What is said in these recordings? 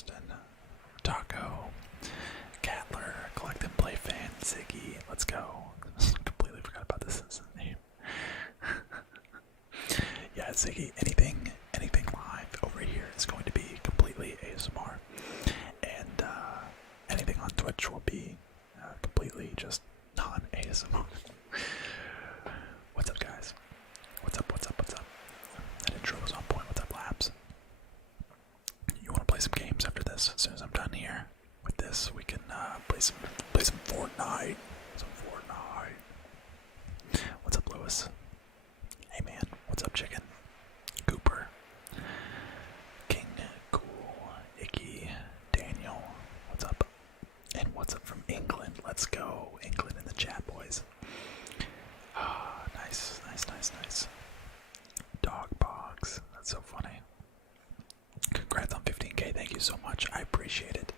Austin, Taco, Catler, Collect and Play Fan, Ziggy. Let's go. Completely forgot about this name. Yeah, Ziggy. Anything live over here is going to be completely ASMR, and anything on Twitch will be completely just non-ASMR. What's up, guys? What's up? That intro was on point. What's up, Labs? You want to play some games after this? As soon as I'm done here with this, we can play some Fortnite. What's up, Lewis? Hey, man. What's up, Chicken? Cooper. King, Cool, Icky, Daniel. What's up? And what's up from England? Let's go. England in the chat, boys. Ah, nice. Dog box. That's so funny. Congrats on 15K. Thank you so much. I appreciate it.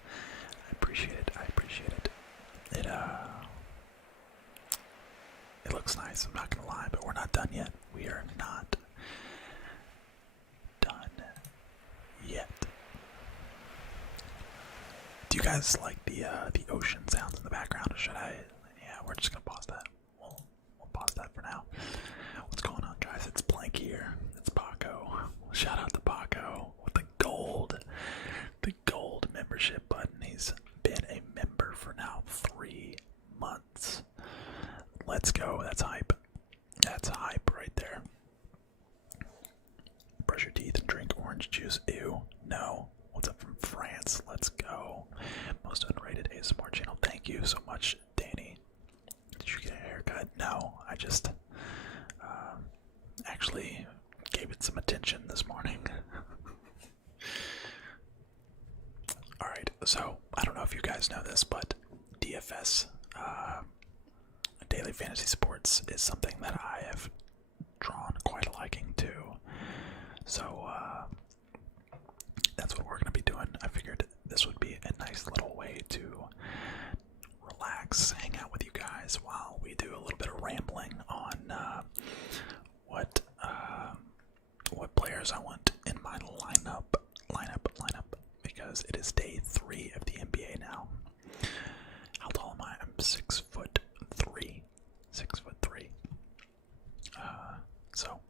It looks nice. I'm not gonna lie, but we're not done yet. We are not done yet. Do you guys like the ocean sounds in the background, or should I? Yeah, we're just gonna pause that. We'll pause that for now. What's going on, guys? It's Blank here. It's Paco. Shout out to Paco with the gold membership button. He's been a member for now 3 months. Let's go. That's hype. That's hype right there. Brush your teeth and drink orange juice. Ew. No. What's up from France? Let's go. Most underrated ASMR channel. Thank you so much, Danny. Did you get a haircut? No. I just actually gave it some attention this morning. Alright, so I don't know if you guys know this, but DFS, Daily Fantasy Sports, is something that I have drawn quite a liking to. So that's what we're going to be doing. I figured this would be a nice little way to relax, hang out with you guys while we do a little bit of rambling on what players I want in my lineup, because it is day 3 of the NBA now. How tall am I? I'm 6'3". 6'3". So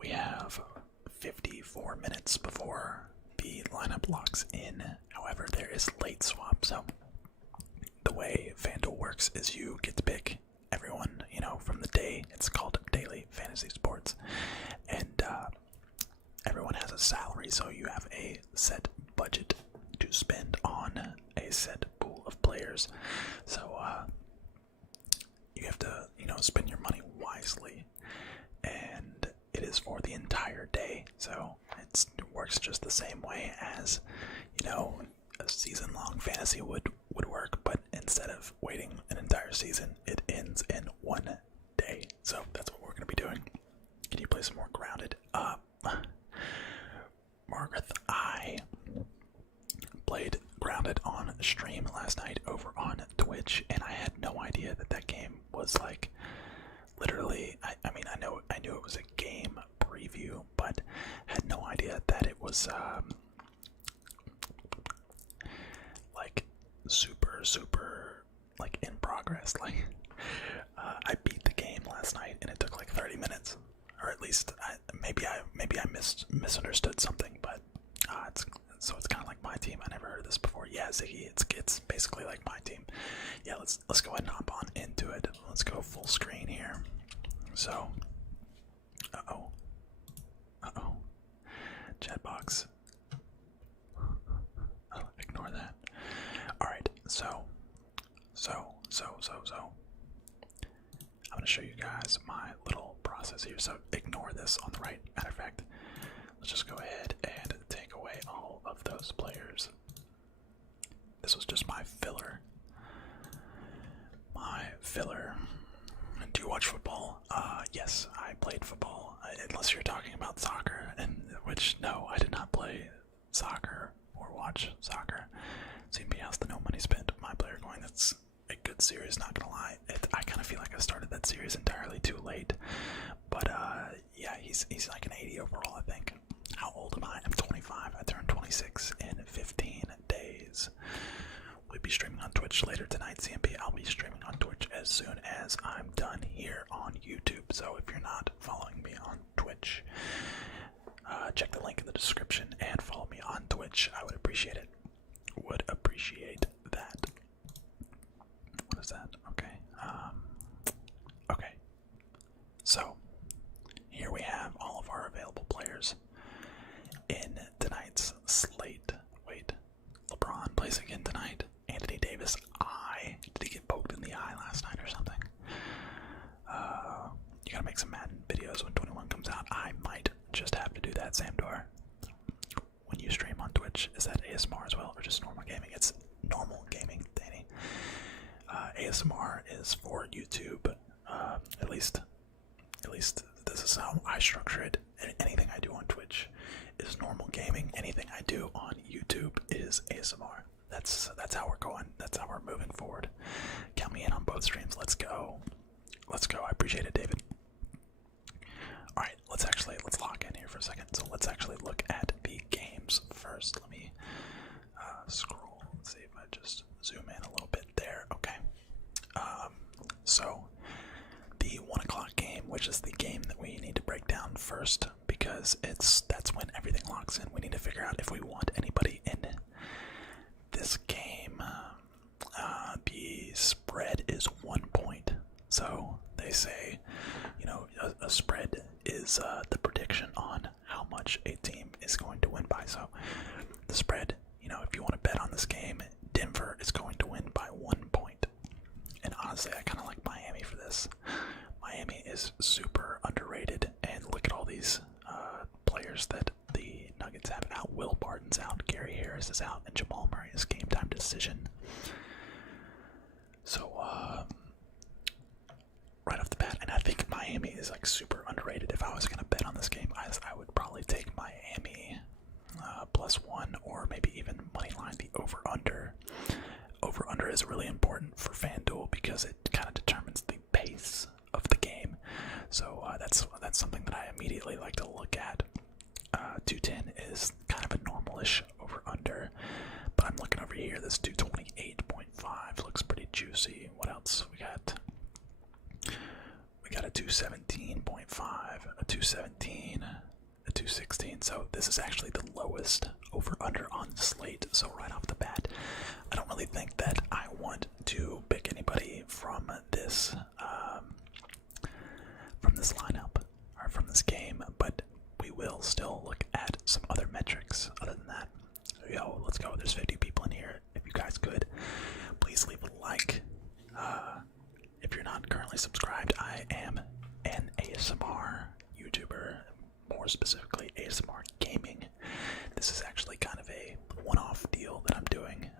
we have 54 minutes before the lineup locks in. However, there is late swap, so the way Fanduel works is you get to pick everyone, from the day. It's called Daily Fantasy Sports, and everyone has a salary, so you have a set budget to spend on a set pool of players. So you have to, spend your money wisely, and it is for the entire day. So it works just the same way as, a season-long fantasy would work, but instead of waiting an entire season, it ends in 1 day. So that's what we're going to be doing. Can you play some more Grounded? Margaret, I played Grounded on stream last night over on Twitch, and I had no idea that game was like literally. I mean, I knew it was a game preview, but had no idea that it was like super like in progress. Like I beat the game last night, and it took like 30 minutes, or at least maybe I misunderstood something, but it's kind of like my team. I never heard of this before. Yeah, Ziggy, it's basically like my team. Yeah, let's go ahead and hop on into it. Let's go full screen here. So, chat box. Oh, ignore that. All right, so. I'm gonna show you guys my little process here. So ignore this on the right. Matter of fact, let's just go ahead and take away all of those players. This was just my filler. Do you watch football? Yes, I played football. Unless you're talking about soccer, and which no, I did not play soccer or watch soccer. CMP has the no money spent. My player going. That's a good series. Not gonna lie, I kind of feel like I started that series entirely too late. But yeah, he's like an 80 overall, I think. How old am I? I'm 25. I turned 26 in 15 days. We'll be streaming on Twitch later tonight, CMP. I'll be streaming on Twitch as soon as I'm done here on YouTube. So if you're not following me on Twitch, check the link in the description and follow me on Twitch. I would appreciate it. Would appreciate that. What is that? Okay. Okay. So, here we have all of our available players in tonight's slate. Wait, LeBron plays again tonight. Anthony Davis, did he get poked in the eye last night or something? You gotta make some Madden videos when 21 comes out. I might just have to do that, Samdor. When you stream on Twitch, is that ASMR as well, or just normal gaming? It's normal gaming, Danny. ASMR is for YouTube. At least this is how I structure it. Anything I do on Twitch is normal gaming. Anything I do on YouTube is ASMR. That's how we're going. That's how we're moving forward. Count me in on both streams. Let's go. Let's go. I appreciate it, David. All right, let's lock in here for a second. So let's actually look at the games first. Let me scroll. Let's see if I just zoom in a little bit there. Okay. So the 1 o'clock game, which is the game that we need to break down first, because that's when everything locks in. We need to figure out if we want anybody in this game. The spread is 1 point. So they say, a spread is the prediction on how much a team is going to win by. So the spread, if you want to bet on this game, Denver is going to win by 1 point. And honestly, I kind of like Miami for this. Miami is super underrated, and look at all these players that the Nuggets have out. Will Barton's out, Gary Harris is out, and Jamal Murray is game time decision. So, right off the bat, and I think Miami is like super underrated. If I was going to bet on this game, I would probably take Miami +1, or maybe even money line the over-under. Over-under is really important for Fanduel because it kind of determines the pace of the game. So that's something that I immediately like to look at. 210 is kind of a normalish over-under, but I'm looking over here. This 228.5 looks pretty juicy. What else we got? We got a 217.5, a 217, a 216. So this is actually the lowest over-under on the slate. So right off the bat, I don't really think that I want to pick anybody from this lineup or from this game, but we will still look at some other metrics. Other than that, yo, let's go. There's 50 people in here. If you guys could, please leave a like. If you're not currently subscribed, I am an ASMR YouTuber, more specifically ASMR gaming. This is actually kind of a one-off deal that I'm doing.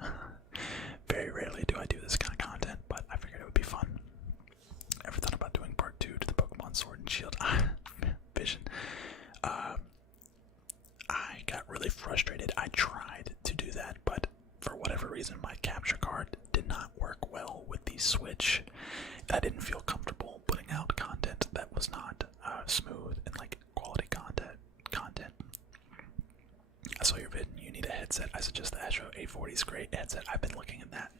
Very rarely do I do this kind of content, but I figured it would be fun. Ever thought about doing part 2 to the Pokemon Sword and Shield Vision? I got really frustrated. I tried to do that, but for whatever reason, my capture card did not work well with the Switch, and I didn't feel comfortable putting out content that was not smooth and like quality content. I saw your vid and you need a headset. I suggest the Astro A40 is great headset. I've been looking at that.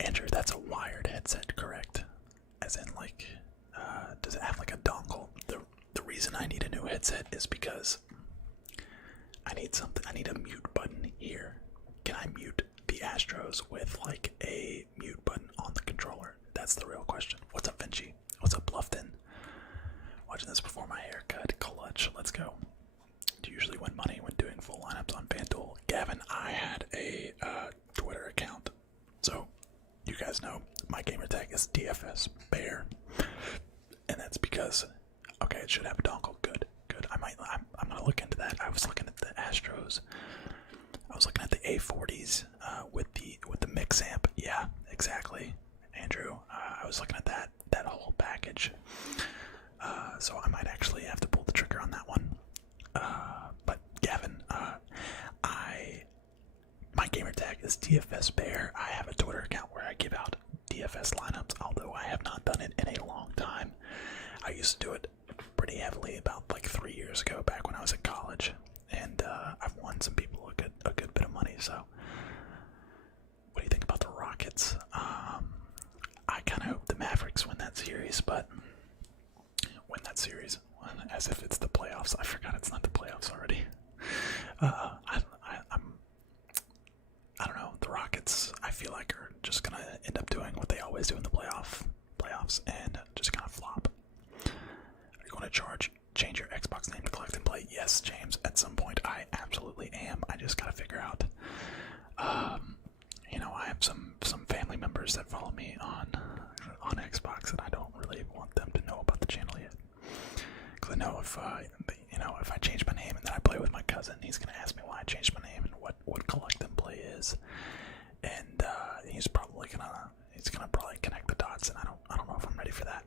Andrew, that's a wired headset, correct? As in like, does it have like a dongle? The reason I need a new headset is because I need a mute button here. Can I mute the Astros with like a mute button on the controller? That's the real question. What's up, Vinci? What's up, Bluffton? Watching this before my haircut. Clutch, let's go. Do you usually win money when doing full lineups on Fanduel? Gavin, I had a Twitter account. So, you guys know, my gamer tag is DFS Bear. And that's because, okay, it should have a dongle. Good. I'm gonna look into that. I was looking at the Astros. I was looking at the A40s with the mix amp. Yeah, exactly, Andrew. I was looking at that whole package. So I might actually have to pull the trigger on that one. But Gavin, my gamer tag is DFS Bear. I have a Twitter account where I give out DFS lineups, although I have not done it in a long time. I used to do it pretty heavily about like 3 years ago, back when I was in college. earn some people a good bit of money. So, what do you think about the Rockets? I kind of hope the Mavericks win that series, but win that series as if it's the playoffs. I forgot it's not the playoffs already. I don't know. The Rockets, I feel like, are just gonna end up doing what they always do in the playoffs and just kind of flop. Are you going to change your Xbox name to Collect and Play? Yes, James. At some point, I absolutely am. I just gotta figure out. I have some family members that follow me on Xbox, and I don't really want them to know about the channel yet. Because I know if I change my name and then I play with my cousin, he's gonna ask me why I changed my name and what Collect and Play is, and he's gonna probably connect the dots, and I don't know if I'm ready for that.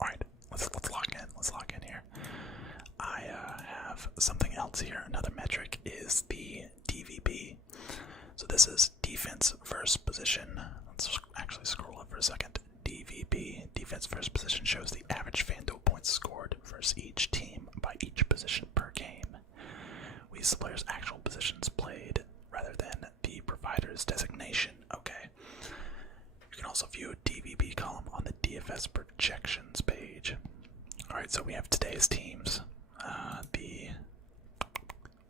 All right, let's lock in. Let's lock in here. I have something else here. Another metric is the DVP. So this is defense versus position. Let's actually scroll up for a second. DVP, defense versus position, shows the average Fanduel points scored versus each team by each position per game. We use the player's actual positions played rather than the provider's designation. Okay. You can also view a DVP column on the DFS projections page. Alright, so we have today's teams.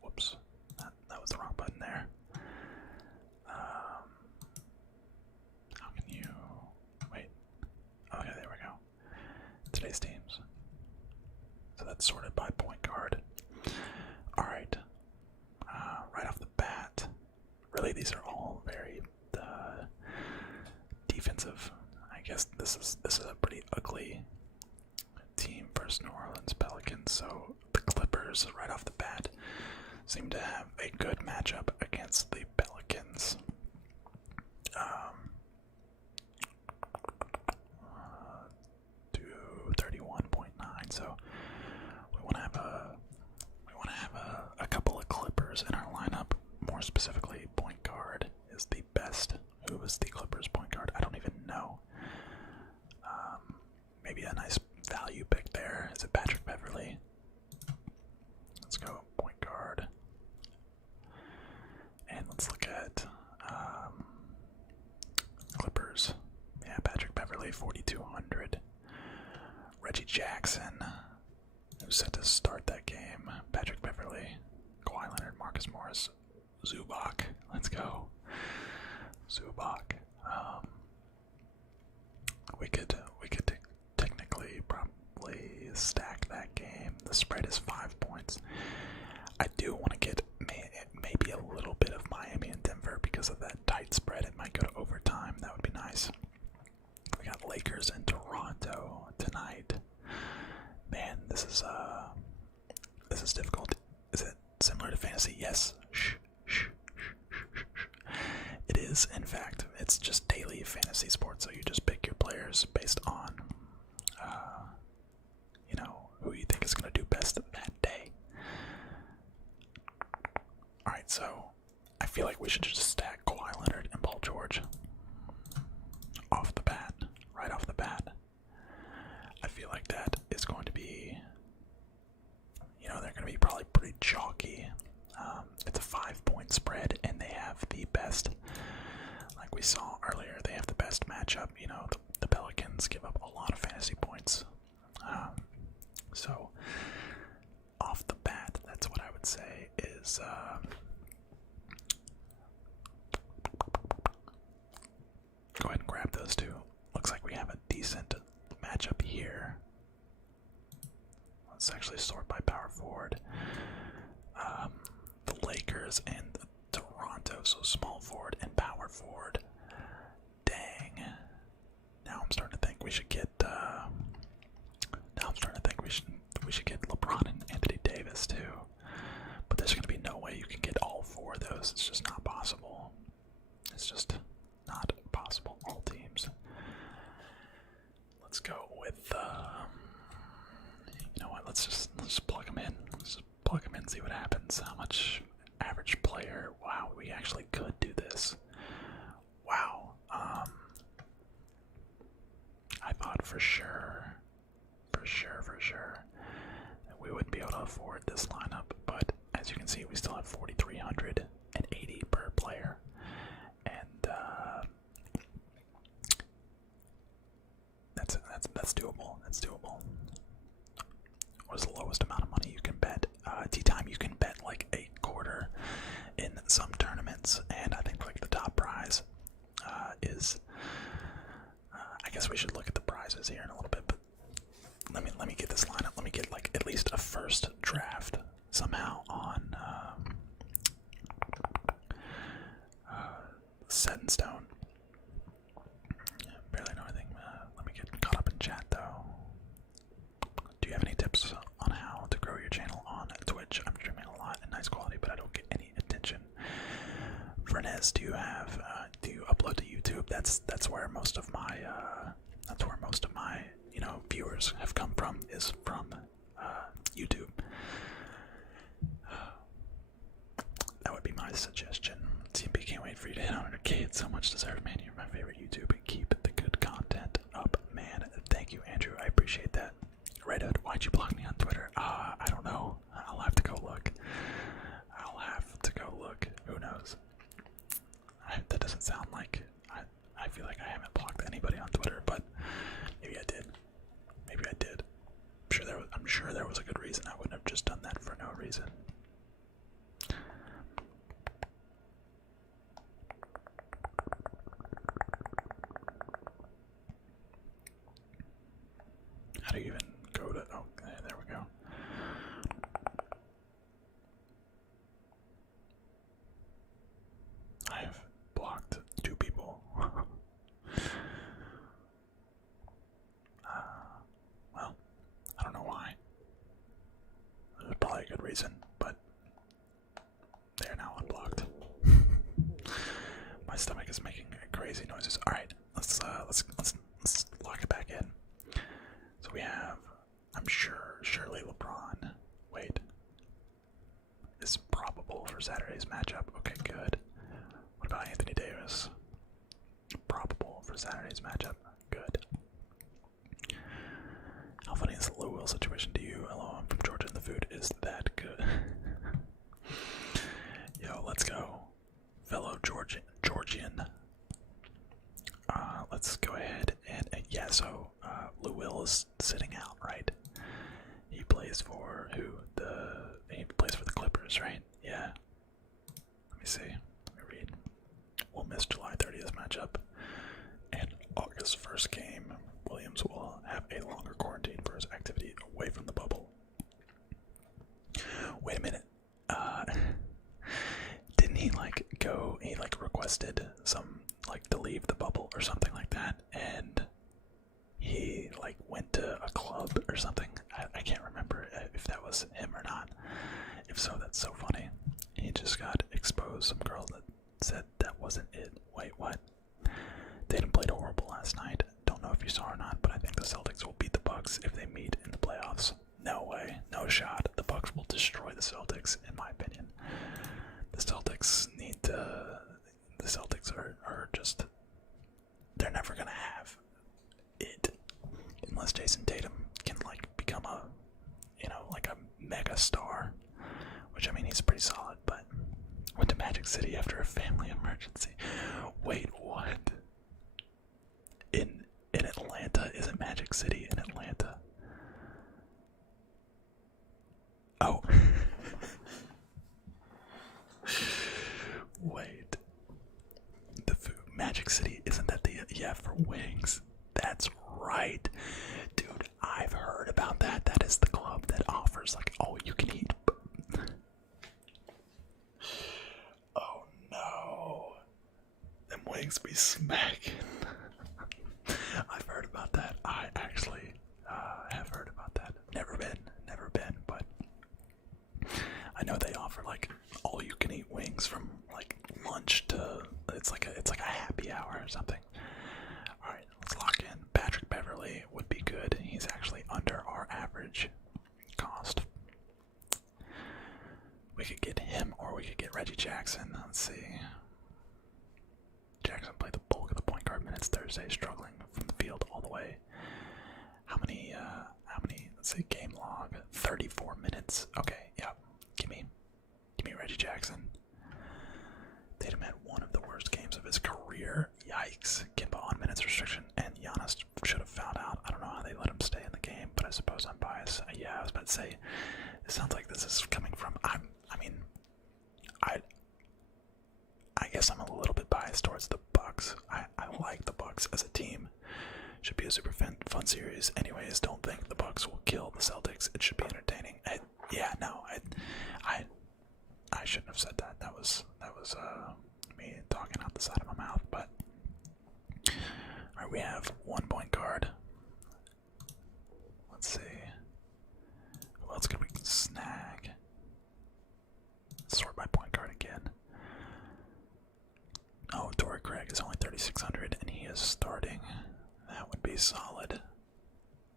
Whoops, that was the wrong button there. How can you, wait, okay, there we go. Today's teams. So that's sorted by point guard. Alright, right off the bat, really these are all very defensive. I guess this is a pretty ugly team versus New Orleans Pelicans. So the Clippers, right off the bat, seem to have a good matchup against the Pelicans. 231.9. So we want to have a couple of Clippers in our lineup. More specifically, point guard is the best. Who is the Clippers point guard? I don't even know. Maybe a nice value pick there. Is it Patrick Beverley? Let's go point guard. And let's look at Clippers. Yeah, Patrick Beverley, 4,200. Reggie Jackson, who's set to start that game. Patrick Beverley, Kawhi Leonard, Marcus Morris, Zubac. Let's go. Zubac. We could technically probably stack that game. The spread is 5 points. I do want to get maybe a little bit of Miami and Denver because of that tight spread. It might go to overtime. That would be nice. We got Lakers and Toronto tonight. Man, this is difficult. Is it similar to fantasy? Yes. It is, in fact. It's just daily fantasy sports, so you just pick your players based on, who you think is going to do best that day. Alright, so I feel like we should just stack Kawhi Leonard and Paul George off the bat, right off the bat. I feel like that is going to be, they're going to be probably pretty chalky. It's a 5-point spread, and they have the best, like we saw earlier, they have the best matchup. The Pelicans give up a lot of fantasy points. So, off the bat, that's what I would say is, go ahead and grab those two. Looks like we have a decent matchup here. Let's actually sort by power forward. The Lakers and Toronto, so small forward and power forward. Dang. Now I'm starting to think we should get. We should get LeBron and Anthony Davis too. But there's going to be no way you can get all four of those. It's just not possible. It's just not possible. All teams. Let's go with. You know what? Let's just plug them in. Let's just plug them in and see what happens. How much average player? Wow, we actually could do this. Wow. I thought for sure that we wouldn't be able to afford this lineup, but as 180 per player, and that's doable. That's doable. What is the lowest amount of money you can bet? Tea time, you can bet like a quarter in some tournaments, and I think like the top prize is. I guess we should look at the prizes here in a little bit, but let me get this lineup. Let me get like at least a first draft somehow on set in stone. Barely know anything. Let me get caught up in chat though. Do you have any tips on how to grow your channel on Twitch? I'm streaming a lot and nice quality, but I don't get any attention. Fernez, do you upload to YouTube? That's where most of my viewers have come from, is from YouTube. That would be my suggestion. CMP, can't wait for you to hit 100K. It's so much deserved, man. You're my favorite YouTube. Keep the good content up, man. Thank you, Andrew. I appreciate that. Red Hood, why'd you block me on Twitter? I don't know. I'll have to go look. Who knows? That doesn't sound like... I feel like I haven't blocked anybody on Twitter, but maybe I did. I'm sure there was a good reason. I wouldn't have just done that for no reason. How do you even go to... Oh, there we go. I have blocked 2 people. Well, I don't know why. There's probably a good reason, but they are now unblocked. My stomach is making crazy noises. All right, let's lock it back in. So we have, I'm sure, Shirley LeBron. Wait, is probable for Saturday's matchup. Okay, good. What about Anthony Davis? Probable for Saturday's matchup. Good. How funny is the Lou Will situation to you? Hello, I'm from Georgia and the food is that good. Yo, let's go. Fellow Georgian. Let's go ahead and yeah, so Lou Will is sitting out, right? He plays for who? He plays for the Clippers, right? Yeah. Let me see. Let me read. We'll miss July 30th matchup. And August 1st game. Williams will have a longer quarantine for his activity away from the bubble. Wait a minute. Didn't he he requested some to leave the bubble or something like that, and he went to a club or something. I can't remember if that was him or not. If so, that's so funny. He just got exposed. Some girl that said that wasn't it. Wait, what? They didn't play horrible last night. Don't know if you saw or not, but I think the Celtics will beat the Bucks if they meet in the playoffs. No way, no shot. The Bucks will destroy the Celtics, in my opinion. The Celtics need to. The Celtics are just. They're never gonna have it unless Jason Tatum can become a mega star. Which I mean he's pretty solid, but went to Magic City after a family emergency. Wait, what? In Atlanta? Isn't Magic City in Atlanta? Oh. Wait. The food. Magic City, isn't that for wings? That's right. Dude, I've heard about that. That is the club that offers all you can eat. Oh no. Them wings be smacking. I've heard about that. I actually have heard about that. Never been, but I know they offer all you can eat wings from lunch to it's like a happy hour or something. Alright, let's lock in. Patrick Beverly would be good. He's actually under our average cost. We could get him or we could get Reggie Jackson. Let's see. Jackson played the bulk of the point guard minutes Thursday, struggling from the field all the way. How many, let's say game log, 34 minutes. Okay, yeah. Give me Reggie Jackson. his career. Yikes. Kimba on minutes restriction, and Giannis should have fouled out. I don't know how they let him stay in the game, but I suppose I'm biased. Yeah, I was about to say, it sounds like this is coming from, I guess I'm a little bit biased towards the Bucks. I like the Bucks as a team. Should be a super fun series. Anyways, don't think the Bucks will kill the Celtics. It should be entertaining. I shouldn't have said that. That was me talking out the side of my mouth. But all right, we have 1 point guard. Let's see. Who else can we snag? Sort by point guard again. Oh, Torrey Craig is only 3,600 and he is starting. That would be solid.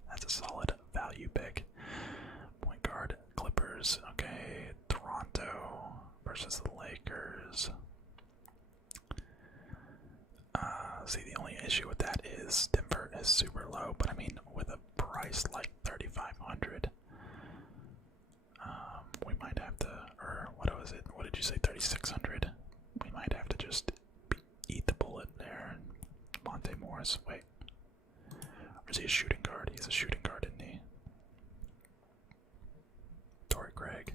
That's a solid value pick. Point guard, Clippers. Okay, Toronto versus the Lakers. See, the only issue with that is Denver is super low, but I mean, with a price like 3,500, we might have to, or what was it? What did you say? 3,600. We might have to just eat the bullet there. Monte Morris, wait. Or is he a shooting guard? He's a shooting guard, isn't he? Torrey Craig.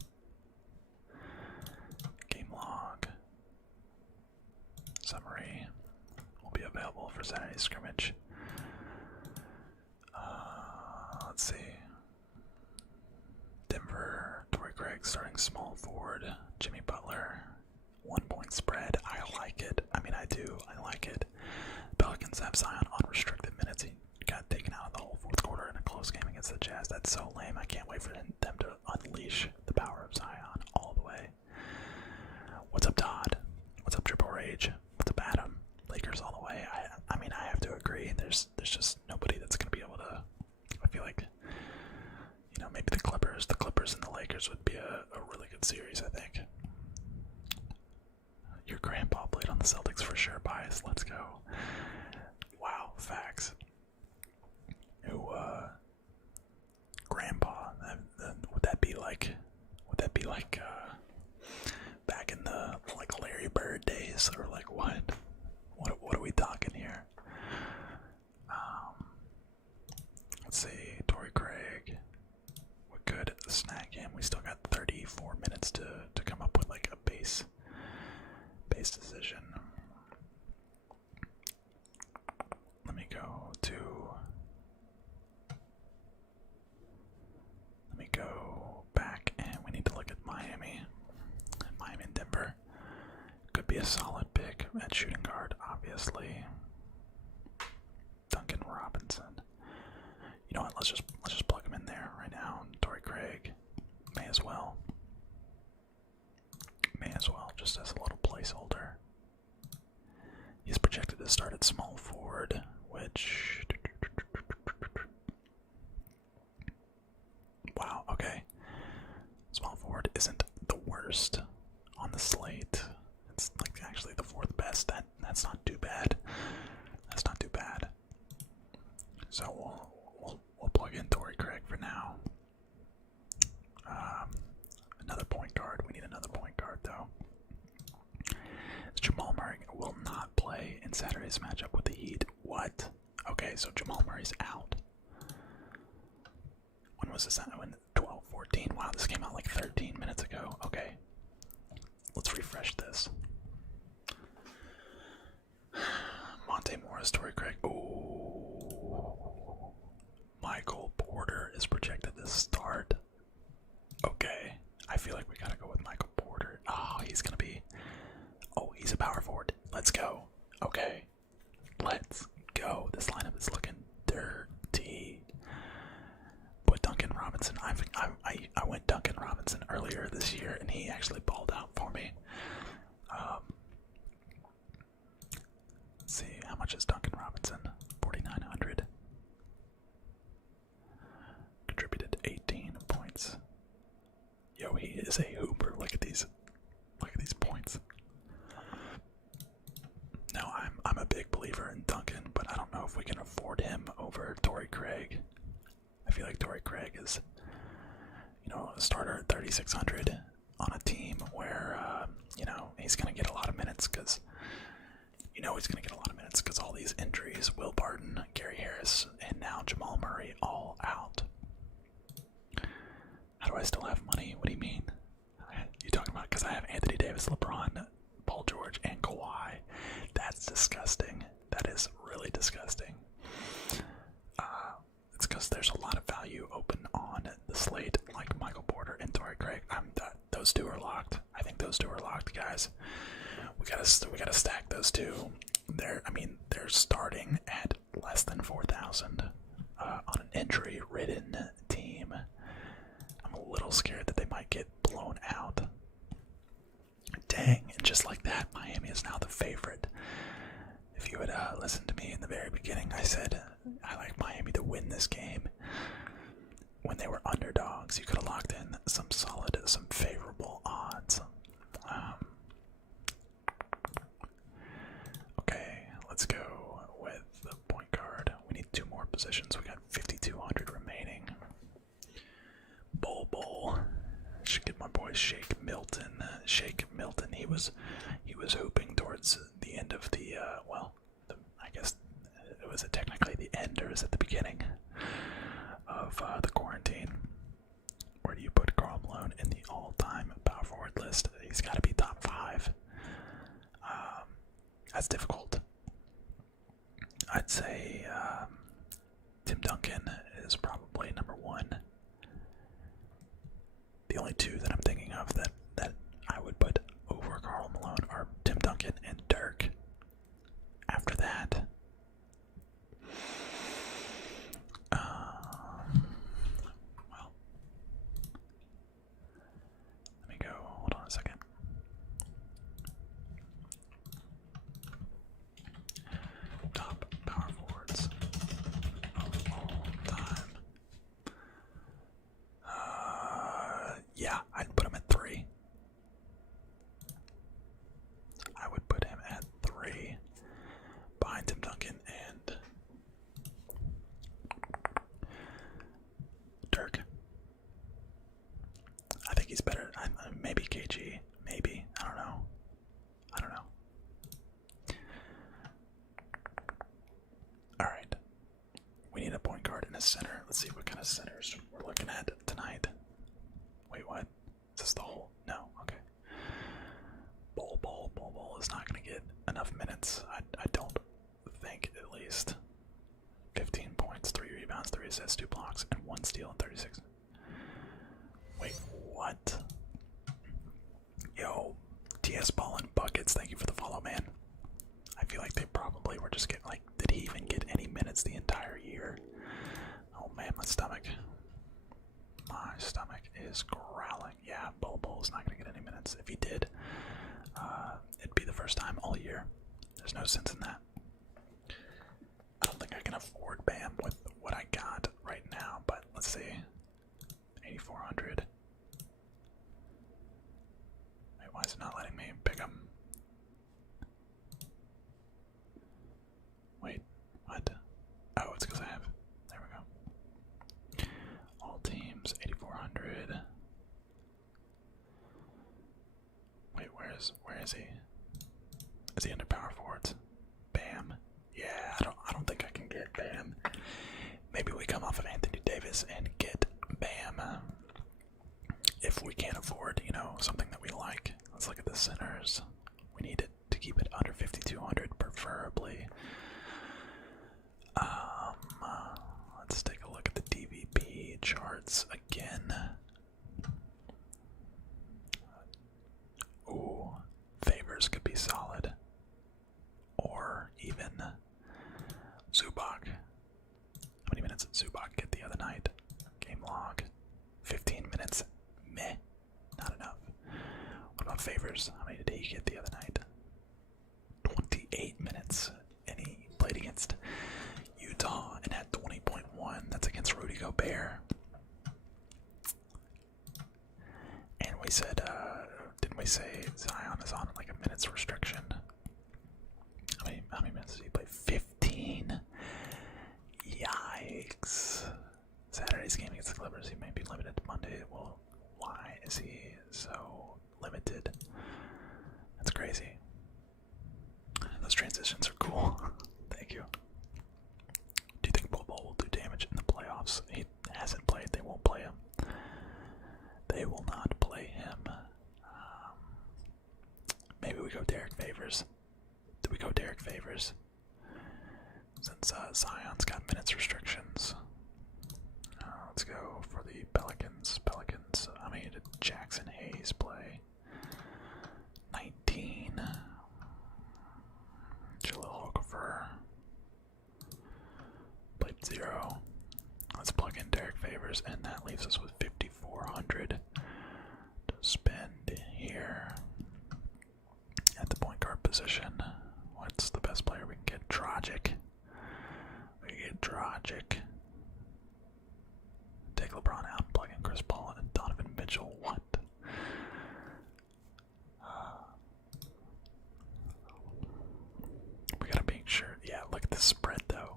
Game log. Summary. Will be available for Saturday's scrimmage. Let's see. Denver, Torrey Craig starting small forward. Jimmy Butler. 1 point spread. I like it. I mean, I do. I like it. Pelicans have Zion on restricted minutes. He got taken out of the whole fourth quarter in a close game against the Jazz. That's so lame. I can't wait for them to unleash the power of Zion all the way. What's up, Todd? What's up, Triple Rage? What's up, Adam? Lakers all the way. I mean, I have to agree. There's just nobody that's going to be able to. I feel like, maybe the Clippers and the Lakers would be a really good series, I think. Your grandpa played on the Celtics for sure, bias. Let's go. Wow, facts. Grandpa, would that be like back in the Larry Bird days, or like what? What are we talking here? Let's see, Torrey Craig. We could snag him. We still got 34 minutes to come up with like a base decision. Let me go back, and we need to look at Miami and Denver. Could be a solid pick at shooting guard, obviously. Duncan Robinson. You know what? Let's just plug him in there right now. Torrey Craig, may as well, just as a little placeholder. He's projected to start at small forward, which, wow, okay. Small forward isn't the worst on the slate. It's like actually the fourth best. That's not too bad. That's not too bad. So we'll plug in Torrey Craig for now. Another point guard. We need another point guard though. Jamal Murray will not play in Saturday's matchup with the Heat. What? Okay, so Jamal Murray's out. When was this? 12-14. Wow, this came out like 13 minutes ago. Okay. Let's refresh this. Monte Morris, Torrey Craig. Ooh. Michael Porter is projected to start. Okay. I feel like we gotta go with Michael Porter. Oh, he's gonna be... Oh, he's a power forward. Let's go. Okay. Let's go. This lineup is looking dirty. Put Duncan Robinson. I went Duncan Robinson earlier this year, and he actually balled out for me. Let's see. How much is Duncan Robinson? 4,900. Contributed 18 points. Yo, he is a hooper. Look at these points. Now, I'm a big believer in Duncan, but I don't know if we can afford him over Torrey Craig. I feel like Torrey Craig is, a starter at 3,600 on a team where, he's going to get a lot of minutes because, you know he's going to get a lot of minutes because all these injuries, Will Barton, Gary Harris, and now Jamal Murray all out. How do I still have money? What do you mean? You talking about because I have Anthony Davis, LeBron, Paul George, and Kawhi? That's disgusting. That is really disgusting. It's because there's a lot of value open on the slate, like Michael Porter and Torrey Craig. Those two are locked. I think those two are locked, guys. We gotta stack those two. They're starting at less than 4,000 on an injury-ridden team. I'm a little scared that they might get blown out. Dang! And just like that, Miami is now the favorite. If you had listened to me in the very beginning, I said I like Miami to win this game. When they were underdogs, you could have locked in some solid, some favorable odds. Okay, let's go with the point guard. We need 2 more positions. We got 5,200 remaining. Bull. Should get my boy Shake Milton. He was hooping towards the end of the I guess it was technically the end, or is it the beginning of the quarantine? Where do you put Karl Malone in the all-time power forward list? He's got to be top 5. That's difficult. I'd say Tim Duncan is probably number 1. The only 2 that I'm thinking of that I would put over Karl Malone are Tim Duncan and Dirk. After that, well, let me go. Hold on a second. Top power forwards of all time. Yeah, I'd put him at 3. I would put him at 3 behind Tim Duncan and Dirk. I think he's better. Maybe KG. Maybe. I don't know. Alright. We need a point guard and a center. Let's see what kind of centers we're looking at tonight. Wait, what? Is this the whole? No. Okay. Bull is not going to get enough minutes. I don't think, at least. 15 points, 3 rebounds, 3 assists, 2 blocks, and 1 steal in 36. Wait, what? Yo, TS Ball and Buckets, thank you for the follow, man. I feel like they probably were just getting, like, did he even get any minutes the entire year? Oh man, my stomach. My stomach is growling. Yeah, Bull's not going to get any minutes. If he did, it'd be the first time all year. There's no sense in that. I don't think I can afford Bam with what I got right now, but let's see. 8,400. Wait, why is it not letting me pick him? Wait, what? Oh, it's because I have. There we go. All teams, 8,400. Wait, where is he? Is he under power forwards? Bam. Yeah, I don't think I can get Bam. Maybe we come off of Anthony Davis and get Bam. If we can't afford, something that we like. Let's look at the centers. We need it to keep it under 5,200, preferably. Let's take a look at the DVP charts again. Ooh, Favors could be solid. Or even Zubac. How many minutes did Zubac get the other night? Game log. 15 minutes. Meh. Not enough. What about Favors? How many did he get the other night? 28 minutes. And he played against Utah and had 20.1. That's against Rudy Gobert. And we said, didn't we say Zion is on like a minutes restriction? How many minutes did he play? 15. Yikes. Saturday's game against the Clippers, he may be limited to Monday. Well, why is he so limited? That's crazy. Let's transitions are cool. Thank you. Do you think Bol will do damage in the playoffs? He hasn't played. They won't play him. They will not play him. Maybe we go Derek Favors. Do we go Derek Favors? Since Zion's got minutes restrictions. Let's go for the Pelicans. How many did Jackson Hayes play? 19. Jalil Okafor played 0. Let's plug in Derek Favors, and that leaves us with 5,400 to spend here at the point guard position. What's the best player we can get? Dragic. We can get Dragic. Take LeBron out and plug in Chris Paul and Donovan Mitchell. What? We gotta make sure. Yeah, look at the spread though.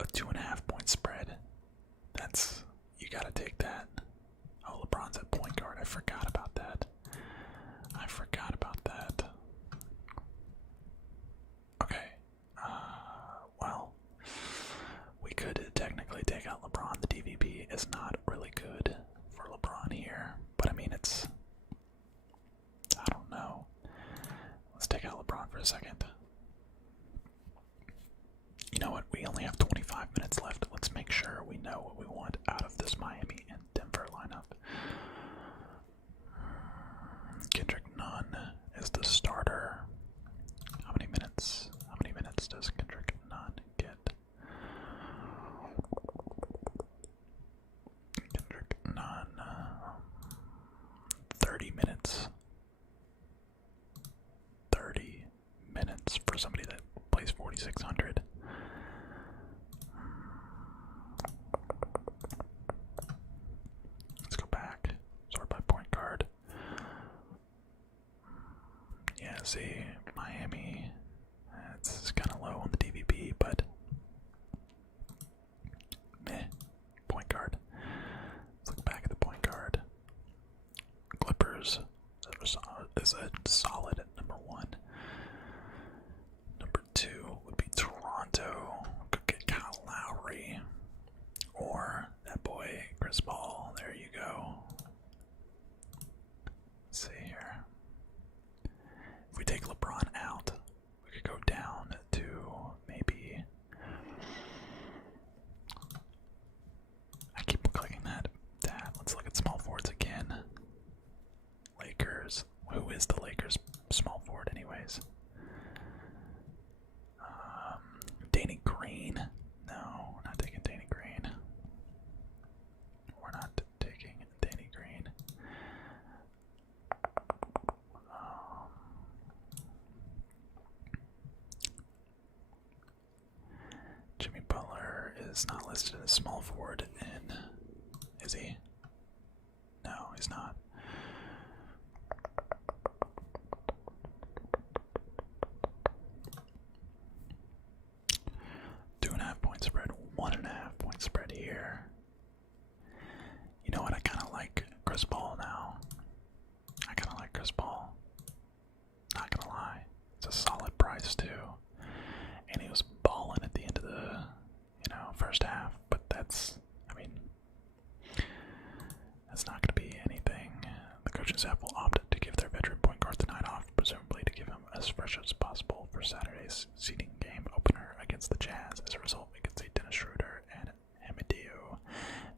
A 2.5 point spread. That's, you gotta take that. Oh, LeBron's at point guard. I forgot about that. Okay. Well, we could technically take out LeBron. The DVP is not really good for LeBron here, but I mean, it's, I don't know. Let's take out LeBron for a second. You know what? We only have 25 minutes left. Let's make sure we know what we want out of this Miami and Denver lineup. Kendrick Nunn is the starter. How many minutes? How many minutes does Kendrick Nunn get? Kendrick Nunn, 30 minutes. 30 minutes for somebody that plays 4,600. Let's go back. Sort by point guard. Yeah, see, Miami. It's kind of low on the DVP, but meh. Point guard. Let's look back at the point guard. Clippers is a solid at number 1. Number 2 would be Toronto. Could get Kyle Lowry. Or that boy, Chris Paul. There you go. Let's see here. If we take LeBron out, we could go down to maybe. I keep clicking that. Let's look at small forwards again. Lakers. Who is the Lakers small forward, anyways? Danny Green. No, we're not taking Danny Green. We're not taking Danny Green. Jimmy Butler is not listed as small forward in. Is he? No, he's not. Two and a half point spread, 1.5 point spread here. You know what? I kind of like Chris Paul now. Not gonna lie, it's a solid price too, and he was balling at the end of the, first half. But that's, that's not gonna be anything. The coaching staff will opt to give their veteran point guard the night off, presumably to give him as fresh as possible for Saturday's seeding game opener against the Jazz. As a result, we could see Dennis Schroeder and Hamidou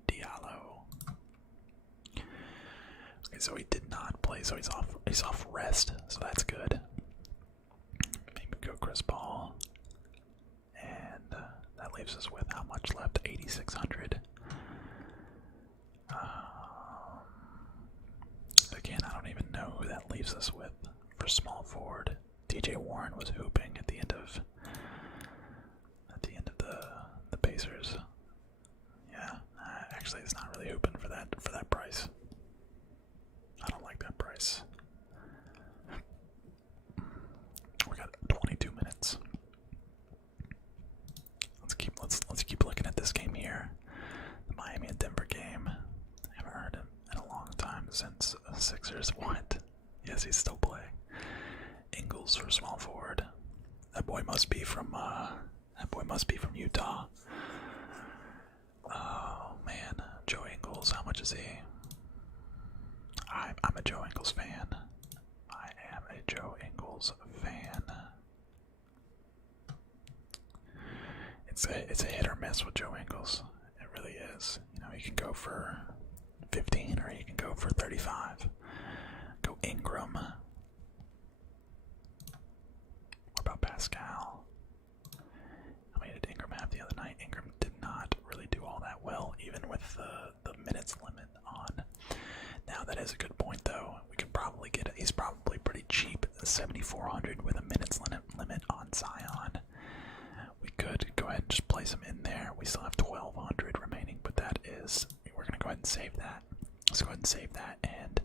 Diallo. Okay, so he did not play, so he's off rest, so that's good. Maybe go Chris Paul. And that leaves us with how much left? 8,600. Again, I don't even know who that leaves us with for small forward. DJ Warren was hooping at the end of the Pacers. Yeah, actually, it's not really hooping for that price. I don't like that price. We got 22 minutes. Let's keep looking at this game here. The Miami and Denver game. I haven't heard him in a long time since Sixers. What? Yes, he's still playing. Ingles for small forward. That boy must be from Utah. Oh man, Joe Ingles, how much is he? I'm a Joe Ingles fan. I am a Joe Ingles fan. It's a hit or miss with Joe Ingles. It really is. You know, you can go for 15 or you can go for 35. Go Ingram. What about Pascal? How many did Ingram have the other night? Ingram did not really do all that well, even with the minutes limit on. Now that is a good point though. We could probably get it. He's probably pretty cheap. 7,400 with a minutes limit on Zion. We could go ahead and just place him in there. We still have 1,200 remaining, but that is, we're gonna go ahead and save that. Let's go ahead and save that and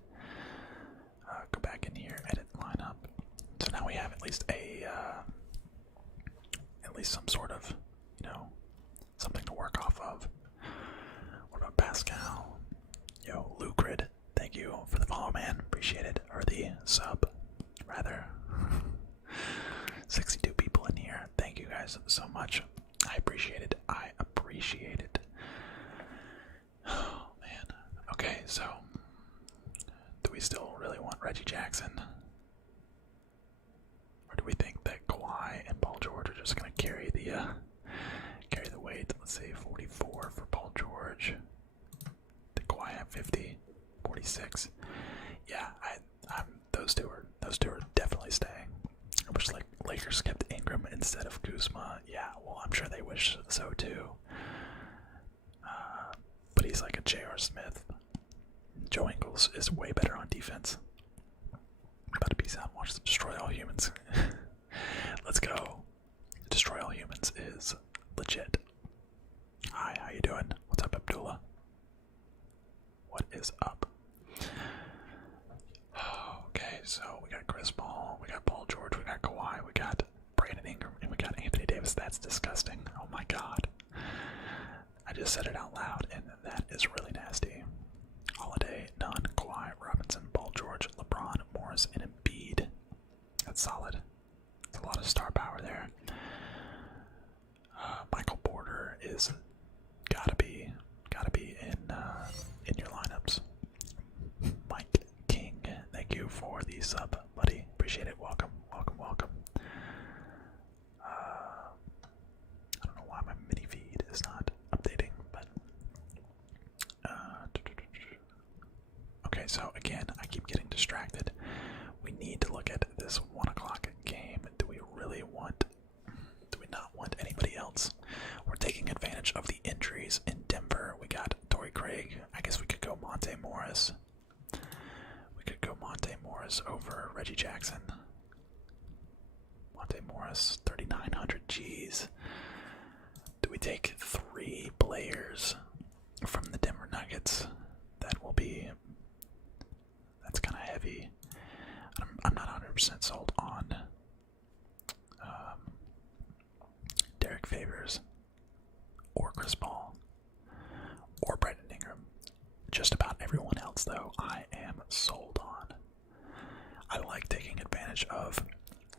go back in here, edit lineup. So now we have at least some sort of, you know, something to work off of. What about Pascal? Yo, Lucrid, thank you for the follow, man. Appreciate it. Or the sub, rather. 62 people in here. Thank you guys so much. I appreciate it. I appreciate it. Oh, man. Okay, so do we still really want Reggie Jackson? Or do we think that Kawhi and Paul George are just going to carry the weight? Let's see, 44 for Paul George. Did Kawhi have 50? 46? Yeah, those two are definitely staying. I wish like Lakers kept Ingram instead of Kuzma. Yeah, well, I'm sure they wish so too. But he's like a J.R. Smith. Joe Ingles is way better on defense. About to peace out and watch Destroy All Humans. Let's go. Destroy All Humans is legit. Hi, how you doing? What's up, Abdullah? What is up? Okay, so we got Chris Paul, we got Paul George, we got Kawhi, we got Brandon Ingram, and we got Anthony Davis. That's disgusting. Oh my god. I just said it out loud, and that is really nasty. Holiday, Nunn, Kawhi, Robinson, Paul George, LeBron, Morris, and Embiid. That's solid. That's a lot of star power there. Michael Porter is gotta be in your lineups. Mike King, thank you for the sub, buddy. Appreciate it. Welcome. I don't know why my mini feed is not updating, but okay. So again, I keep getting distracted. We need to look at this 1 o'clock game. Do we not want anybody else? We're taking advantage of the injuries in Denver. We got Torrey Craig. I guess we could go Monte Morris. We could go Monte Morris over Reggie Jackson. Monte Morris, 3,900 G's. Do we take 3 players from the Denver Nuggets? That's kind of heavy. I'm not 100% sold on Derek Favors or Chris Paul or Brandon Ingram. Just about everyone else, though, I am sold on. I like taking advantage of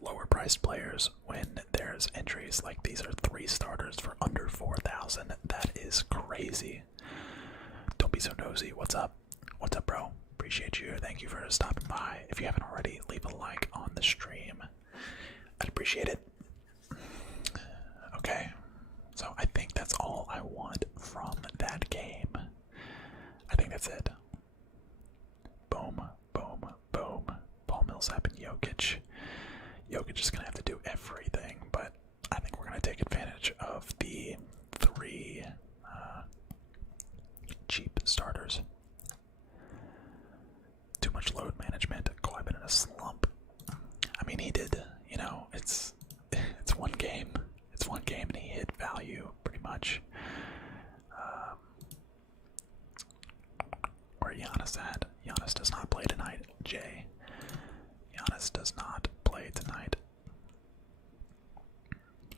lower priced players when there's injuries. Like these are 3 starters for under 4,000. That is crazy. Don't be so nosy. What's up? What's up, bro? Appreciate you. Thank you for stopping by. If you haven't already, leave a like on the stream. I'd appreciate it. Okay, so I think that's all I want from that game. I think that's it. Boom, boom, boom. Paul Millsap and Jokic. Jokic is going to have to do everything, but I think we're going to take advantage of the 3 cheap starters. Too much load management. Kawhi been in a slump. I mean, he did, you know, it's one game. It's one game and he hit value pretty much. Where Giannis at? Giannis does not play tonight, Jay. Giannis does not play tonight.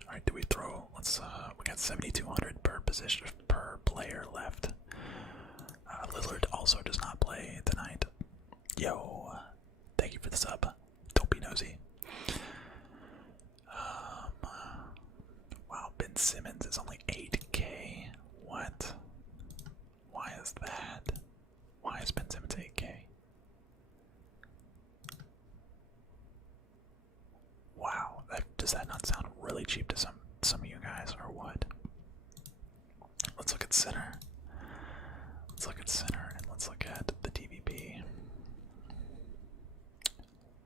Alright, do we throw? We got 7,200 per position, per player left. Lillard also does not play tonight. Yo, thank you for the sub. Don't be nosy. is that? Why is Ben Simmons 8K? Wow, does that not sound really cheap to some of you guys, or what? Let's look at center. Let's look at center, and let's look at the DVP.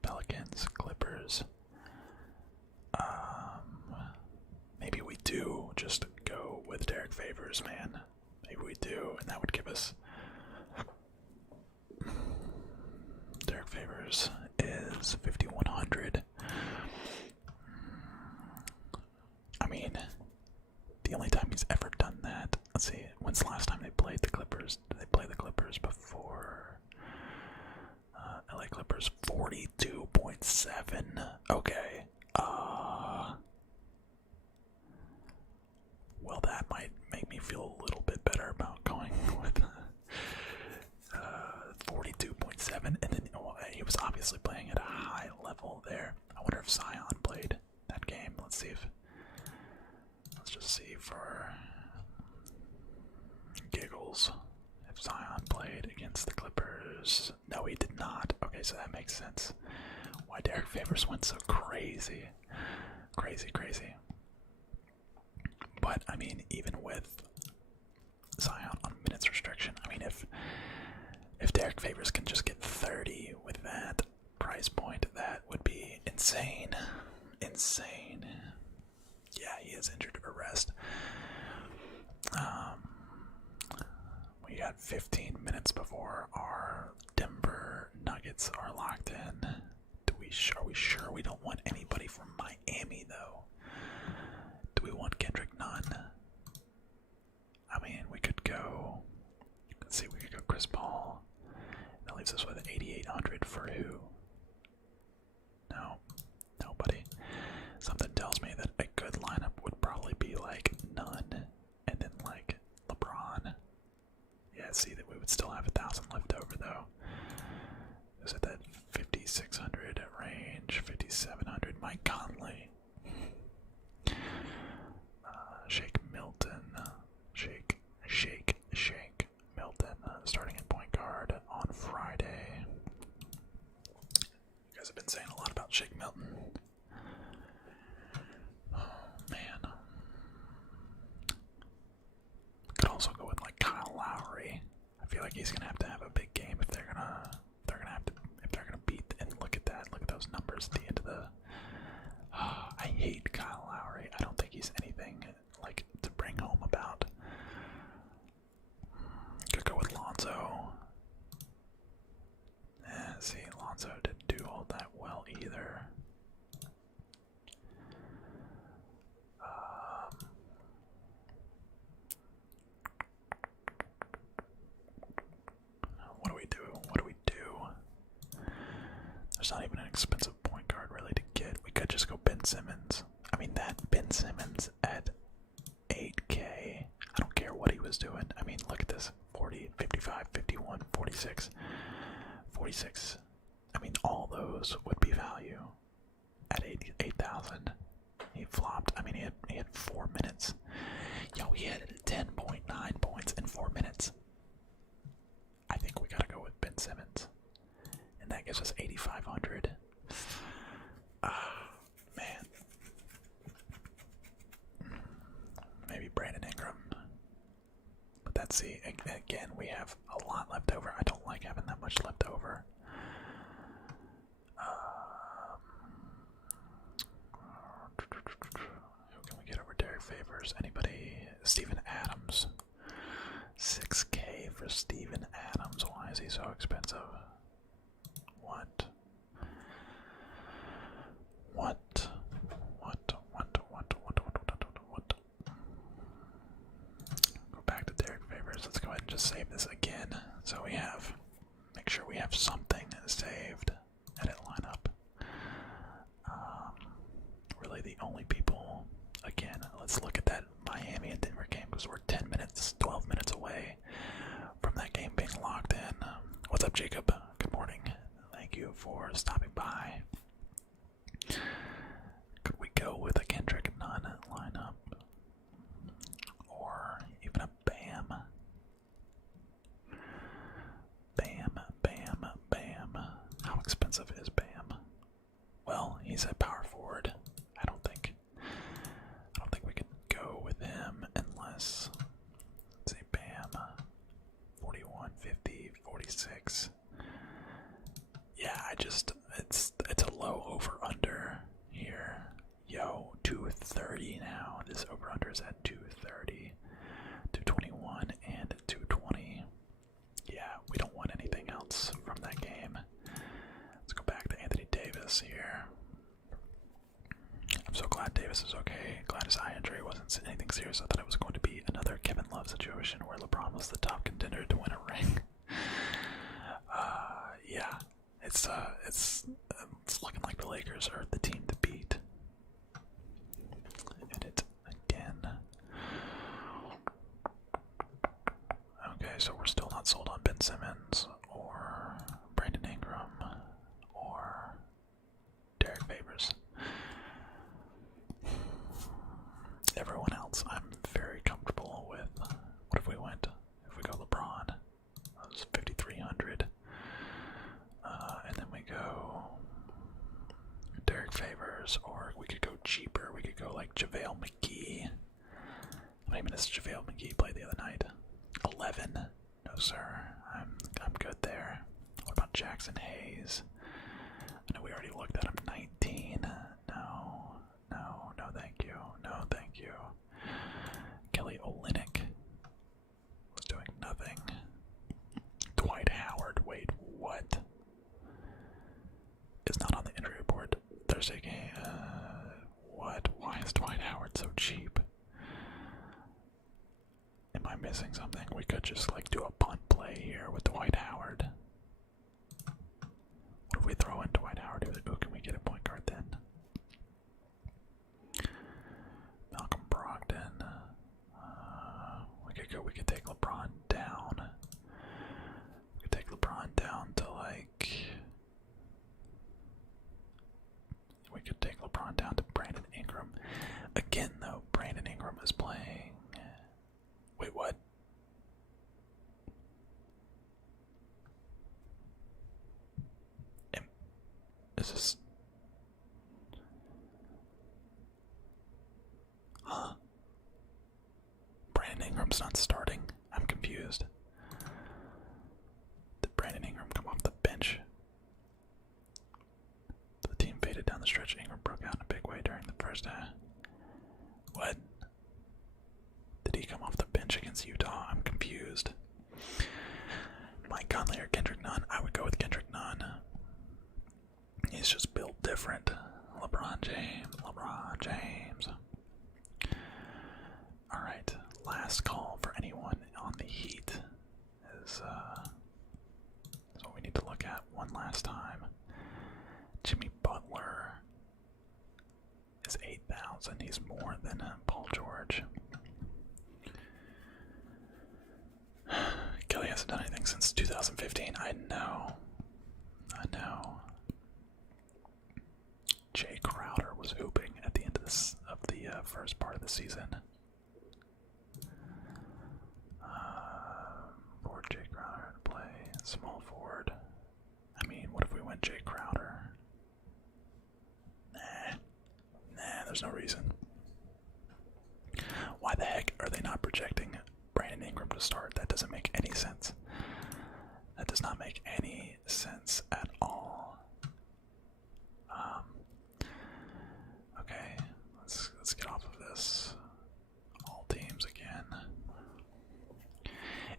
Pelicans, Clippers. Maybe we do just go with Derek Favors, man. Maybe we do, and that would give us. Derek Favors is 5,100. I mean, the only time he's ever done that. Let's see, when's the last time they played the Clippers? Did they play the Clippers before? LA Clippers 42.7. Okay. Well, that might make me feel a little bit better about going with 42.7, and then he was obviously playing at a high level there. I wonder if Zion played that game. Let's just see for giggles if Zion played against the Clippers. No, he did not. Okay, so that makes sense. Why Derek Favors went so crazy. Crazy. But, I mean, even with Zion on minutes restriction, I mean, if Derek Favors can just get 30 with that price point, that would be insane. Insane. Yeah, he is injured or rest. We got 15 minutes before our Denver Nuggets are locked in. Are we sure we don't want anybody from Miami, though? Do we want Kendrick Nunn? I mean, we could go. Let's see, we could go Chris Paul. That leaves us with 8,800 for who? No, nobody. Something tells me that a good lineup would probably be like Nunn and then like LeBron. Yeah, see that we would still have 1,000 left over though. Is it that 5,600 range? 5,700. Mike Conley. Shake Milton. Shake Milton. Starting at point guard on Friday. You guys have been saying a lot about Shake Milton. Oh, man. Could also go with like Kyle Lowry. I feel like he's gonna have to have a big game if they're gonna beat. And look at that. Look at those numbers at the end of the. I hate Kyle Lowry. I don't think he's anything like to bring home about. Could go with Lonzo. See, Lonzo didn't do all that well either. What do we do? There's not even an expensive point guard really to get. We could just go Ben Simmons. I mean, that Ben Simmons at 8K. I don't care what he was doing. I mean, look at this. 40, 55, 51, 46. 46. I mean, all those would be value at 8,000. He flopped. I mean, he had 4 minutes. Yo, he had 10.9 points in 4 minutes. I think we gotta go with Ben Simmons. And that gives us 8,500. Man. Maybe Brandon Ingram. But that's again, we have a lot left over. I don't like having that much left over. Who can we get over Derek Favors? Anybody? Steven Adams. 6K for Steven Adams. Why is he so expensive? What? Go back to Derek Favors. Let's go ahead and just save this again. So make sure we have something saved. Edit lineup. Really the only people, again, let's look at that Miami and Denver game because we're 10 minutes, 12 minutes away from that game being locked in. What's up, Jacob? Good morning. Thank you for stopping by. Could we go with a Kendrick Nunn lineup? Or even a Bam? expensive is Bam? Well, he's a power forward. I don't think we could go with him unless, let's say Bam, 41, 50, 46. Yeah, it's a low over under here. Yo, 230 now. This over under is at 230, 221, and 220. Yeah, we don't want anything else from that game. Let's go back to Anthony Davis here. I'm so glad Davis is okay. Glad his eye injury wasn't anything serious. I thought it was going to be another Kevin Love situation where LeBron was the top contender to win a ring. Yeah, it's looking like the Lakers are the team to beat. And it again. Okay, so we're still not sold on Ben Simmons or Brandon Ingram or Derek Favors. Everyone else I'm very comfortable with. What if we go LeBron? That was 5,300. And then we go Derek Favors, or we could go cheaper. We could go like JaVale McGee. How many minutes did JaVale McGee play the other night? 11. No sir, I'm good there. What about Jackson Hayes? I know we already looked at him. 19. No, thank you. No, thank you. Kelly Olynyk was doing nothing. Dwight Howard, wait, what? Is not on the injury report. Thursday game. What? Why is Dwight Howard so cheap? Am I missing something? We could just like do a punt play here with Dwight Howard. What if we throw in Dwight Howard? Who can we get a point guard then? Malcolm Brogdon. We could take LeBron down. We could take LeBron down to like. We could take LeBron down to Brandon Ingram. Again, though, Brandon Ingram is playing. Wait, what? Is this? Huh? Brandon Ingram's not starting. I'm confused. Did Brandon Ingram come off the bench? The team faded down the stretch. Ingram broke out in a big way during the first half. What? Did he come off the bench against Utah? I'm confused. Mike Conley or Kendrick Nunn? I would go with Kendrick Nunn. He's just built different. LeBron James. Alright, last call for anyone on the Heat is what we need to look at one last time. Jimmy Butler is 8,000. He's more than Paul George. Kelly hasn't done anything since 2015. I know. Jay Crowder was hooping at the end of the first part of the season. For Jay Crowder to play small forward. I mean, what if we went Jay Crowder? Nah, there's no reason. Why the heck are they not projecting Brandon Ingram to start? That doesn't make any sense. That does not make any sense at all. Okay, let's get off of this. All teams again.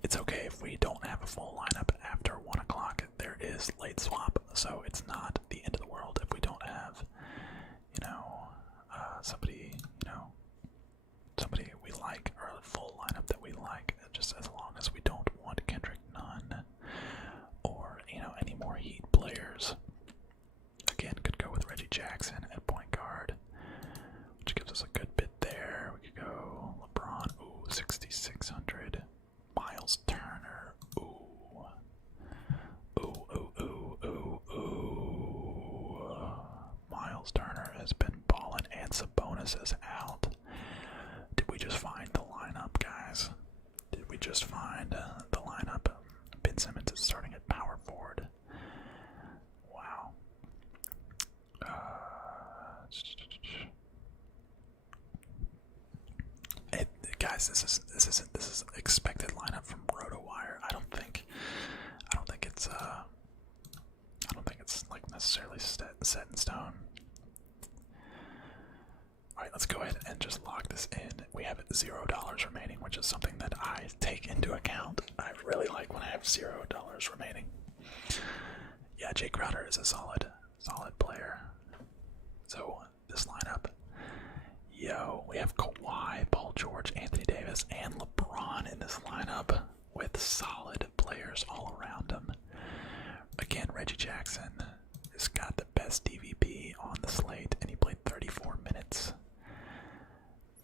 It's okay if we don't have a full lineup after 1 o'clock. There is late swap, so it's not the end of the world if we don't have, somebody we like, or a full lineup that we like, just as long as we don't want Kendrick Nunn or, any more Heat players. Again, could go with Reggie Jackson at point guard, which gives us a good bit there. We could go LeBron, 6,600. Miles Turner, Miles Turner has been balling, and Sabonis is out. Did we just find the lineup, guys? Did we just find the lineup? Ben Simmons is starting at power forward. Wow. Guys, this is expected lineup from RotoWire. I don't think it's like necessarily set in stone. Alright, let's go ahead and just lock this in. We have $0 remaining, which is something that I take into account. I really like when I have $0 remaining. Yeah, Jay Crowder is a solid player. So this lineup, yo, we have Kawhi, Paul George, Anthony Davis, and LeBron in this lineup with solid players all around him. Again, Reggie Jackson has got the best DVP on the slate, and he played 34 minutes.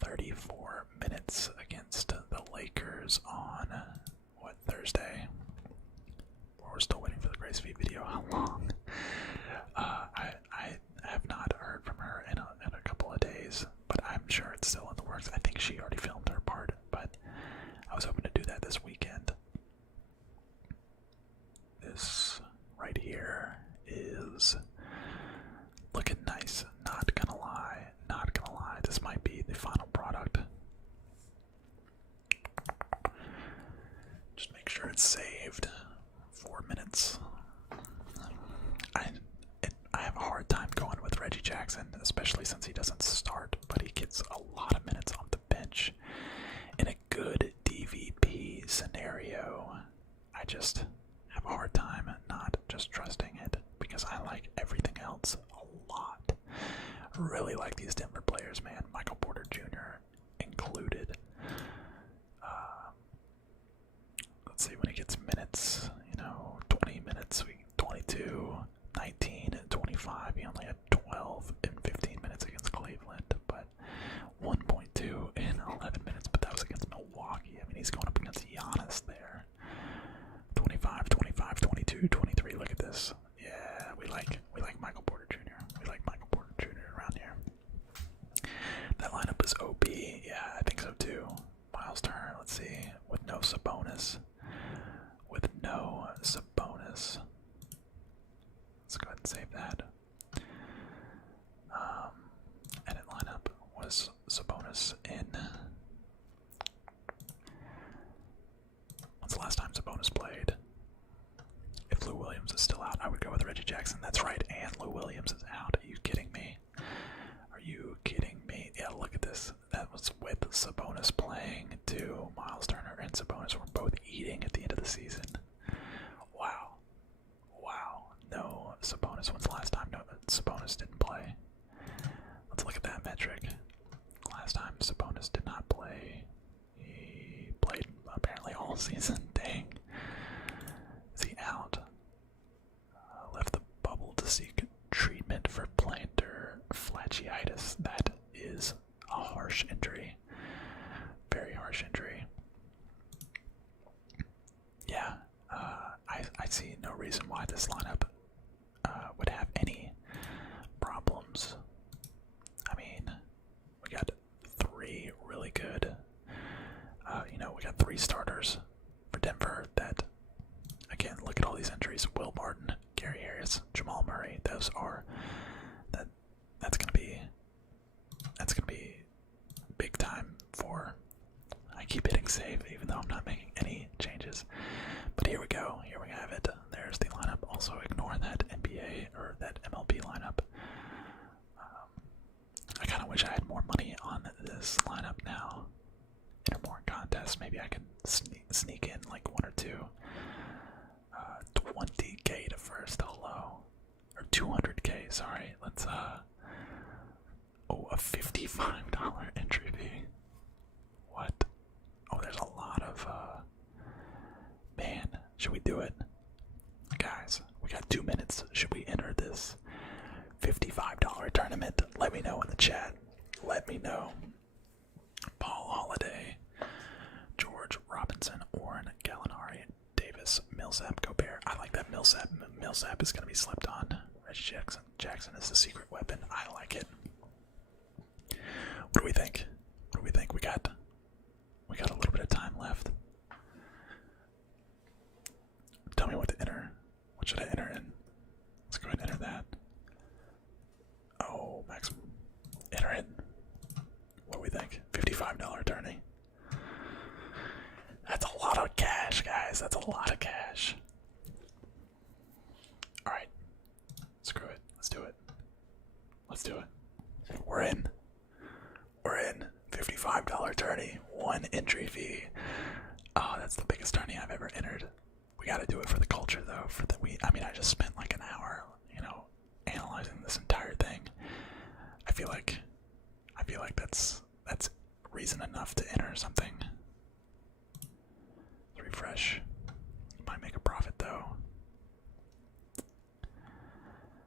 34 minutes against the Lakers on, what, Thursday? We're still waiting for the Grace V video. How long? I have not heard from her in a couple of days, but I'm sure it's still in the works. I think she already filmed her part, but I was hoping to do that this weekend. This right here is looking nice. Not gonna lie. Not gonna lie. This might be the final product. Just make sure it's saved. 4 minutes. I have a hard time going with Reggie Jackson, especially since he doesn't start, but he gets a lot of minutes on the bench. In a good DVP scenario, I just have a hard time not just trusting it because I like everything else a lot. I really like these Denver players, man. Michael Porter Jr. included. Let's see when he gets minutes. 20 minutes, 22, 19, 25. He only had 12 and 15 minutes against Cleveland, but 1.2 in 11 minutes. But that was against Milwaukee. I mean, he's going up against Giannis there. 25, 25, 22, 23. Look at this. Yeah, we like Michael Porter Jr. We like Michael Porter Jr. around here. That lineup is OP. Yeah, I think so too. Miles Turner, let's see, with no Sabonis. Let's go ahead and save that. Edit lineup was Sabonis in. When's the last time Sabonis played? If Lou Williams is still out, I would go with Reggie Jackson. That's right, and Lou Williams is out. Are you kidding me? Are you kidding me? Yeah, look at this. That was with Sabonis playing too. Miles Turner and Sabonis were both eating at the end of the season. Wow. No Sabonis. When's the last time Sabonis didn't play? Let's look at that metric. Last time Sabonis did not play. He played apparently all season. Dang. Is he out? Left the bubble to seek treatment for plantar fasciitis. That is a harsh injury. Very harsh injury. Yeah, I see no reason why this lineup would have any problems. I mean, we got 3 really good, we got 3 starters for Denver that, again, look at all these injuries. Will Barton, Gary Harris, Jamal Murray, that's gonna be big time for. I keep hitting save even though I'm not making any changes. But here we go. Here we have it. There's the lineup. Also ignore that NBA or that MLB lineup. I kind of wish I had more money on this lineup now. In a more contest, maybe I can sneak in like 1 or 2. 20K to first. Hello. Or 200K. Sorry. Let's a $55 entry fee. What? Oh, there's a lot of, man, should we do it? Guys, we got 2 minutes. Should we enter this $55 tournament? Let me know in the chat. Let me know. Paul Holiday, George Robinson, Warren Gallinari, Davis, Millsap, Gobert. I like that Millsap. Millsap is going to be slept on. Reggie Jackson is the secret weapon. I like it. What do we think? We got a little bit of time left. Tell me what to enter. What should I enter in? Let's go ahead and enter that. Oh, maximum. Enter in. What do we think? $55 tourney. a lot of cash. Alright. Screw it. Let's do it. Let's do it. We're in. We're in. $55 tourney. 1 entry fee. Oh, that's the biggest tourney I've ever entered. We gotta do it for the culture though. I mean, I just spent like an hour, analyzing this entire thing. I feel like that's reason enough to enter something. Let's refresh. Might make a profit though.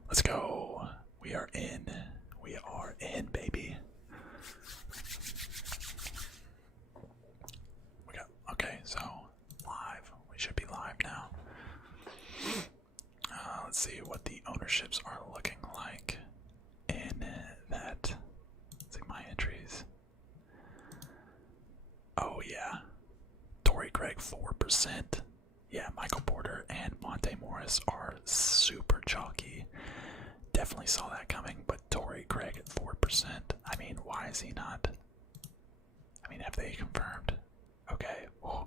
Let's go. We are in. We are in, baby. Okay, so live. We should be live now. Let's see what the ownerships are looking like in that. Let's see my entries. Oh yeah, Torrey Craig 4%. Yeah, Michael Porter and Monte Morris are super chalky. Definitely saw that coming, but Torrey Craig at 4%. I mean, why is he not? I mean, have they confirmed? Okay. Whoa.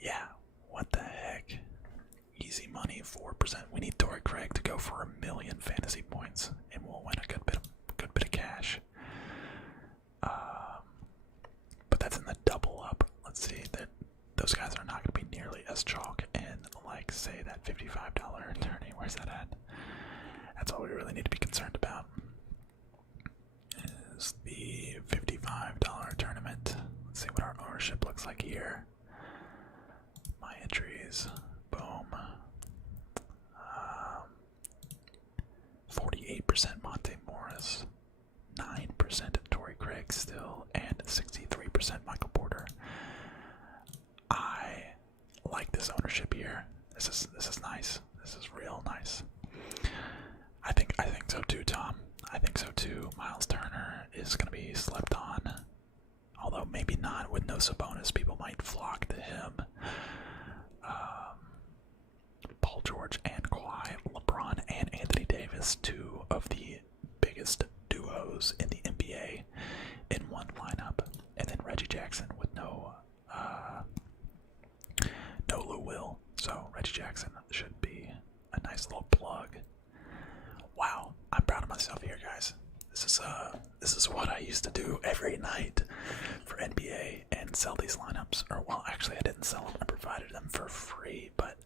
Yeah. What the heck? Easy money, 4%. We need Torrey Craig to go for 1 million fantasy points, and we'll win a good bit of cash. But that's in the double up. Let's see that those guys are not going to be nearly as chalk. And like, say that $55 tourney. Where's that at? That's all we really need to be concerned about. Is the $55 tournament. Let's see what our ownership looks like here. My entries. Boom. 48% Monte Morris. 9% Torrey Craig still. And 63% Michael Porter. I like this ownership here. This is nice. This is real nice. I think so too, Tom. I think so too. Miles Turner is going to be slept on. Although maybe not. With no Sabonis, people might flock to him. Paul George and Kawhi, LeBron and Anthony Davis, 2 of the biggest duos in the NBA in one lineup. And then Reggie Jackson with no Lou Will. So Reggie Jackson should be a nice little plug. Wow, I'm proud of myself here, guys. This is what I used to do every night for NBA and sell these lineups. Or, well, actually, I didn't sell them. I provided them for free. But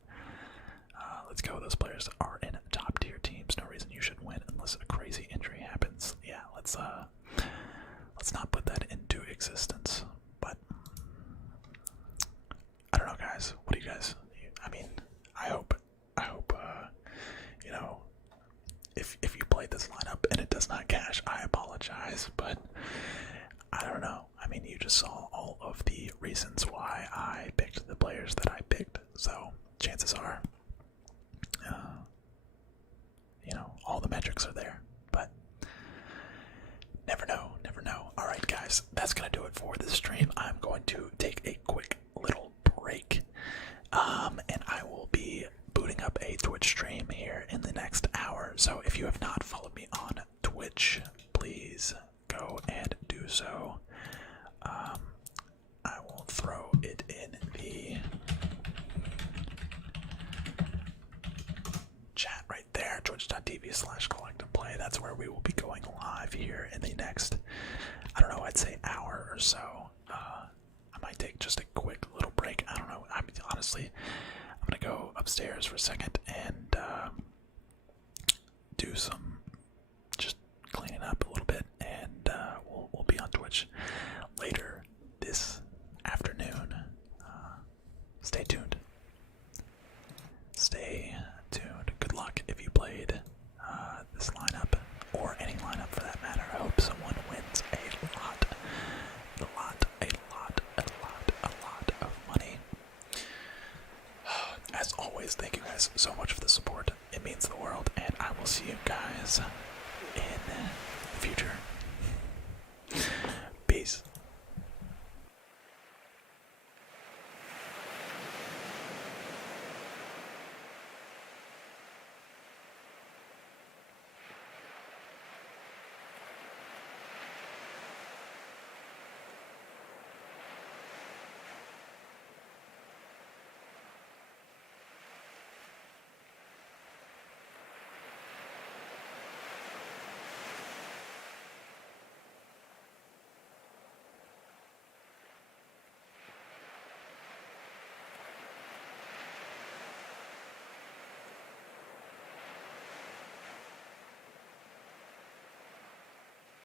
let's go. Those players are in top tier teams. No reason you should win unless a crazy injury happens. Yeah, let's not put that into existence. But I don't know, guys. What do you guys? I mean, I hope. If you played this lineup and it does not cash, I apologize, but I don't know. I mean, you just saw all of the reasons why I picked the players that I picked, so chances are, all the metrics are there, but never know, never know. Alright, guys, that's going to do it for this stream. I'm going to take a quick little break, and I will be booting up a Twitch stream here in the next hour. So if you have not followed me on Twitch, please go and do so. I will throw it in the chat right there, twitch.tv/collectandplay. That's where we will be going live here in the next, I don't know, I'd say hour or so. I might take just a quick little break. I don't know. Honestly, I'm gonna go upstairs for a second and do some just cleaning up a little bit, and we'll be on Twitch later this afternoon. Stay tuned. Stay tuned. Good luck if you played this lineup or any lineup for that matter. I hope someone wins a lot of money. As always, thank you guys so much for the support. It means the world, and I will see you guys